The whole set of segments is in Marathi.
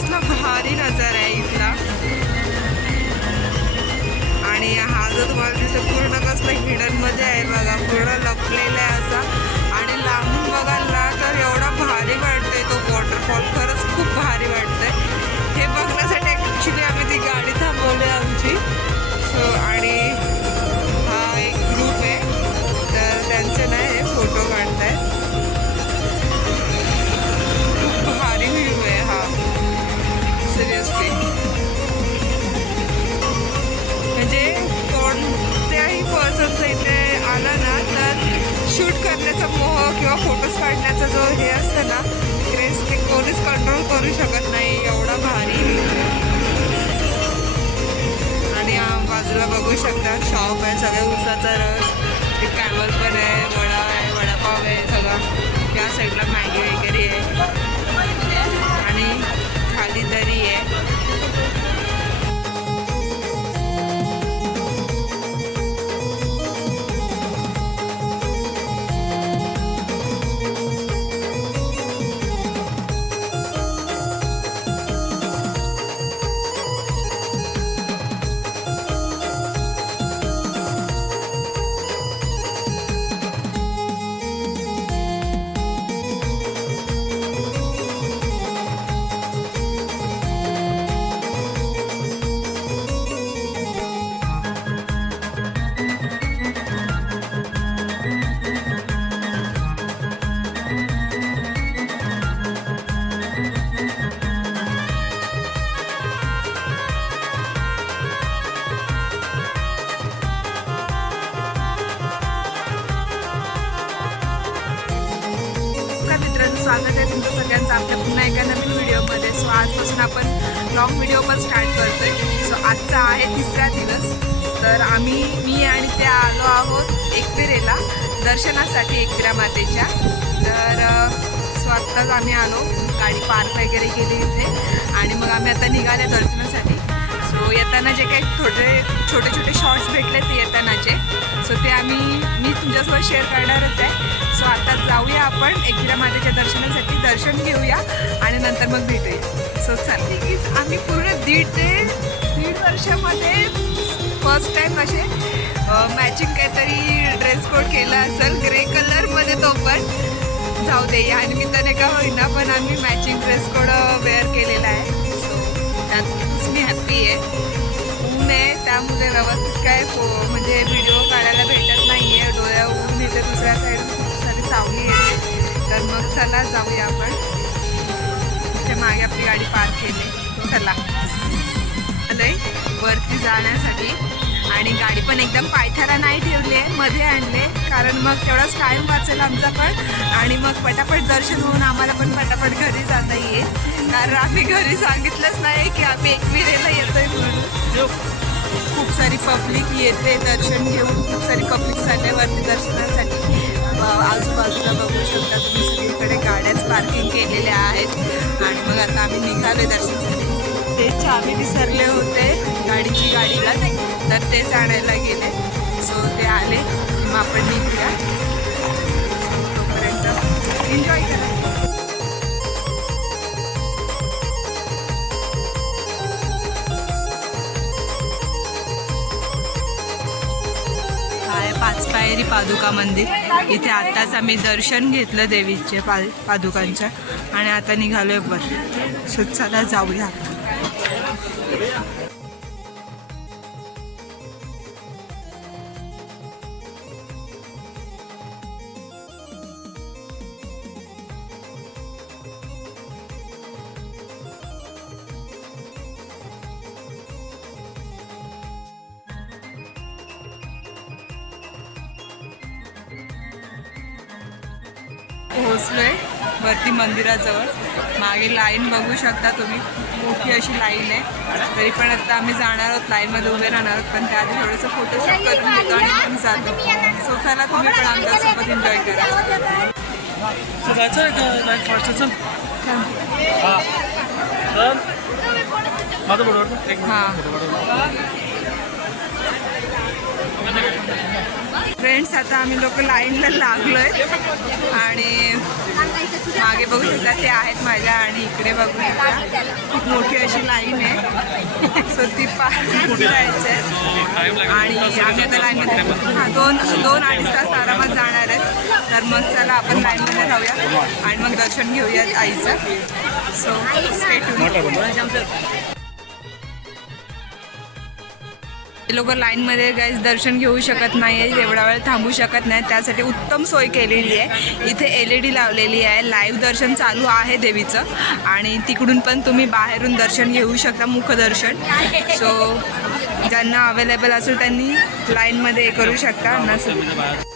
कसला भारी नजारा आहे इथला. आणि हा जो तुम्हाला दिसतो पूर्ण कसला हिडन मध्ये आहे बघा, पूर्ण लपलेला आहे असा. आणि लांबून बघाल ना तर एवढा भारी वाटतोय तो वॉटरफॉल, खरंच खूप भारी वाटतंय. हे बघण्यासाठी ॲक्च्युली आम्ही ती गाडी थांबवली आमची. आणि हा एक ग्रुप आहे, तर त्यांचे ना हे फोटो काढताय. खूप भारी व्ह्यू आहे हा, सिरियसली. म्हणजे कोणत्याही पर्सनचं इथे आला ना तर शूट करण्याचा मोह किंवा फोटोज काढण्याचा जो हे असतं ना क्रेज, ते कोणीच कंट्रोल करू शकत नाही, एवढा भारी. आणि बाजूला बघू शकता शॉप आहे, सगळ्या उसाचा रस, ते कॅमल पण आहे, वडा आहे, वडापाव आहे सगळा. त्या साईडला मॅगी वगैरे आहे आणि खाली दरी आहे. स्वागत आहे तुमचं सगळ्यांचं आपल्या पुन्हा एका नवीन व्हिडिओमध्ये. सो आजपासून आपण लॉंग व्हिडिओ पण स्टार्ट करतोय. सो आजचा आहे 3रा दिवस. तर मी आणि त्या आलो आहोत एकविरेला दर्शनासाठी, एकविरा मातेच्या. तर सो आत्ताच आम्ही आलो, गाडी पार्क वगैरे केली इथे आणि मग आम्ही आता निघाले दर्शनासाठी. सो येताना जे काही छोटे छोटे शॉर्ट्स भेटले ते येतानाचे, सो ते मी तुमच्यासोबत शेअर करणारच आहे. सो आता जाऊया आपण एकविरा मातेच्या दर्शनासाठी, दर्शन घेऊया आणि नंतर मग भेटूया. सो चालते आम्ही पूर्ण दीड वर्षामध्ये फर्स्ट टाईम असे मॅचिंग काहीतरी ड्रेस कोड केला असेल, ग्रे कलरमध्ये तो पण. जाऊ दे या निमित्ताने का होईना, पण आम्ही मॅचिंग ड्रेस कोड वेअर केलेला आहे. सो त्यातच मी हॅप्पी आहे. ऊन आहे त्यामुळे व्यवस्थित काय म्हणजे व्हिडिओ काढायला भेटत नाही आहे, डोळ्या ऊन येते, दुसऱ्या साईड खूप सारी सावली येते. तर मग चला जाऊया आपण. इथे मागे आपली गाडी पार्क केली, चला आलोय वरती जाण्यासाठी. आणि गाडी पण एकदम पायथ्याला नाही ठेवली आहे, मध्ये आणले, कारण मग तेवढाच टाईम वाचेल आमचा पण. आणि मग पटापट दर्शन होऊन आम्हाला पण पटापट घरी जाता येईल, कारण आम्ही घरी सांगितलंच नाही की आम्ही एकविरेला येतोय म्हणून. खूप सारी पब्लिक येते दर्शन घेऊन, खूप सारी पब्लिक चालल्यावरती दर्शनासाठी. आजूबाजूला बघू शकता तुम्ही, सगळीकडे गाड्याच पार्किंग केलेल्या आहेत. आणि मग आता आम्ही निघालो दर्शनासाठी. ते चावी विसरले होते गाडीला, तर तेच आणायला गेले. सो ते आले मग आपण निघूया. तोपर्यंत एन्जॉय करा. पाचपायरी पादुका मंदिर. इथे आत्ताच आम्ही दर्शन घेतलं देवीचे पादुकांच्या आणि आता निघालोय वर. सो चला जाऊया. पोहोचलोय वरती मंदिराजवळ. मागे लाईन बघू शकता तुम्ही, मोठी अशी लाईन आहे. तरी पण आता आम्ही जाणार आहोत, लाईनमध्ये उभे राहणार आहोत, पण त्याआधी थोडंसं फोटोशूट करून घेतो आणि मग जातो. सो चला तुम्ही पण आमच्यासोबत एन्जॉय करा. फ्रेंड्स आता आम्ही लोक लाईनला लागलोय आणि मागे बघू शकता ते आहेत माझ्या आणि इकडे बघू शकता खूप मोठी अशी लाईन आहे. सो ती पुढे जायचं आहे आणि आम्ही आता लाईनमध्ये हां 2-2.5 तास आरामात जाणार आहेत. तर मग चला आपण लाईनमध्ये राहूया आणि मग दर्शन घेऊया आईचं. So stay tune. लोक लाईनमध्ये गाईज दर्शन घेऊ शकत नाही आहे, एवढा वेळ थांबू शकत नाही. त्यासाठी उत्तम सोय केलेली आहे. इथे LED लावलेली आहे, लाईव्ह दर्शन चालू आहे देवीचं आणि तिकडून पण तुम्ही बाहेरून दर्शन घेऊ शकता, मुखदर्शन. सो ज्यांना अवेलेबल असेल त्यांनी लाईनमध्ये हे करू शकता. नसेल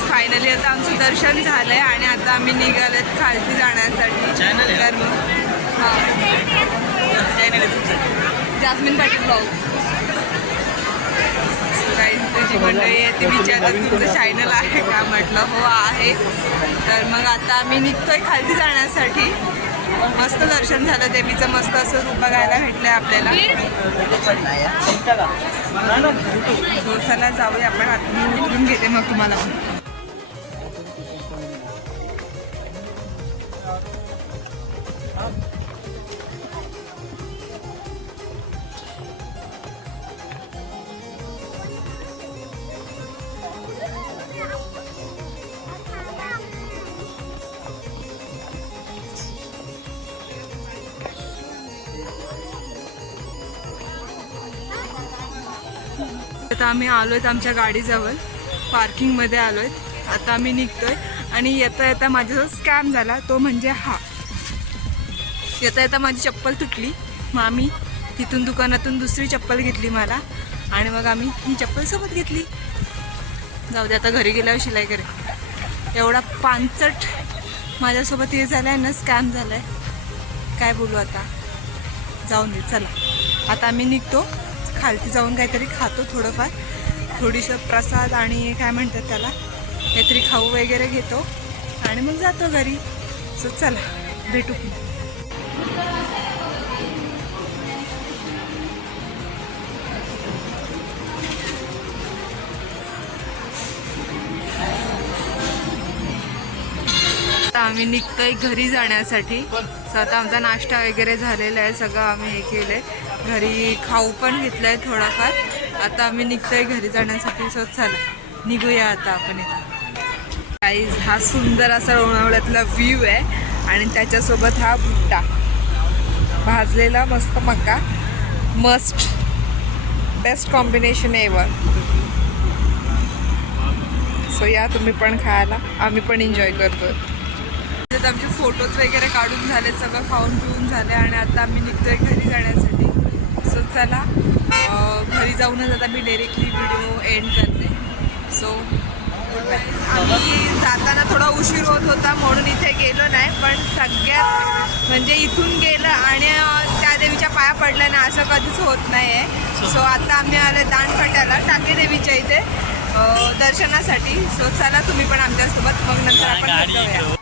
फायनली आता आमचं दर्शन झालंय आणि आता आम्ही निघालेत खालती जाण्यासाठी. तर जास्मिन पाटील ब्लॉग काही तुझी मंडळी आहे ती विचारतात तुमचं चॅनल आहे का. म्हटलं हो आहे. तर मग आता आम्ही निघतोय खालती जाण्यासाठी. मस्त दर्शन झालं देवीचं, मस्त असं रूप बघायला भेटलं आपल्याला. चला जाऊया आपण. आता मी उतरून घेते मग तुम्हाला. आता आम्ही आलोय आमच्या गाडीजवळ, पार्किंगमध्ये आलोय. आता आम्ही निघतोय आणि येता येता माझ्यासोबत स्कॅम झाला. तो म्हणजे हा, येता येता माझी चप्पल तुटली. मग आम्ही तिथून दुकानातून दुसरी चप्पल घेतली मला आणि मग आम्ही ही चप्पल सोबत घेतली. जाऊ दे आता घरी गेल्यावर शिलाई करे. एवढा पांचट माझ्यासोबत हे झालं आहे ना, स्कॅम झालं आहे. काय बोलू आता, जाऊन दे. चला आता आम्ही निघतो. खालती जाऊन काहीतरी खातो, थोडंफार थोडीसं प्रसाद आणि काय म्हणतात त्याला काहीतरी खाऊ वगैरे घेतो आणि मग जातो घरी. सो चला भेटू. आता आम्ही निघतोय घरी जाण्यासाठी. सो आता आमचा नाश्ता वगैरे झालेला आहे, सगळं आम्ही हे केलंय. घरी खाऊ पण घेतलंय थोडाफार. आता आम्ही निघतोय घरी जाण्यासाठी. सो चला निघूया आता आपण. गाईज हा सुंदर असा लोणावळ्यातला व्ह्यू आहे आणि त्याच्यासोबत हा भुट्टा भाजलेला मस्त मका. Must best combination ever. So या तुम्ही पण खायला, आम्ही पण एन्जॉय करतोय. आमचे फोटोज वगैरे काढून झाले, सगळं खाऊन पिऊन झाले आणि आता आम्ही निघतोय घरी जाण्यासाठी. सो चला घरी जाऊनच आता मी डायरेक्टली व्हिडिओ एंड करते. सो आम्ही जाताना थोडा उशीर होत होता म्हणून इथे गेलो नाही, पण सगळ्यात म्हणजे इथून गेलं आणि त्या देवीच्या पाया पडलं ना असं कधीच होत नाही आहे. सो आता आम्ही आले दांडखट्याला टाके देवीच्या इथे दर्शनासाठी. सो चला तुम्ही पण आमच्यासोबत, मग नंतर आपण भेटूया.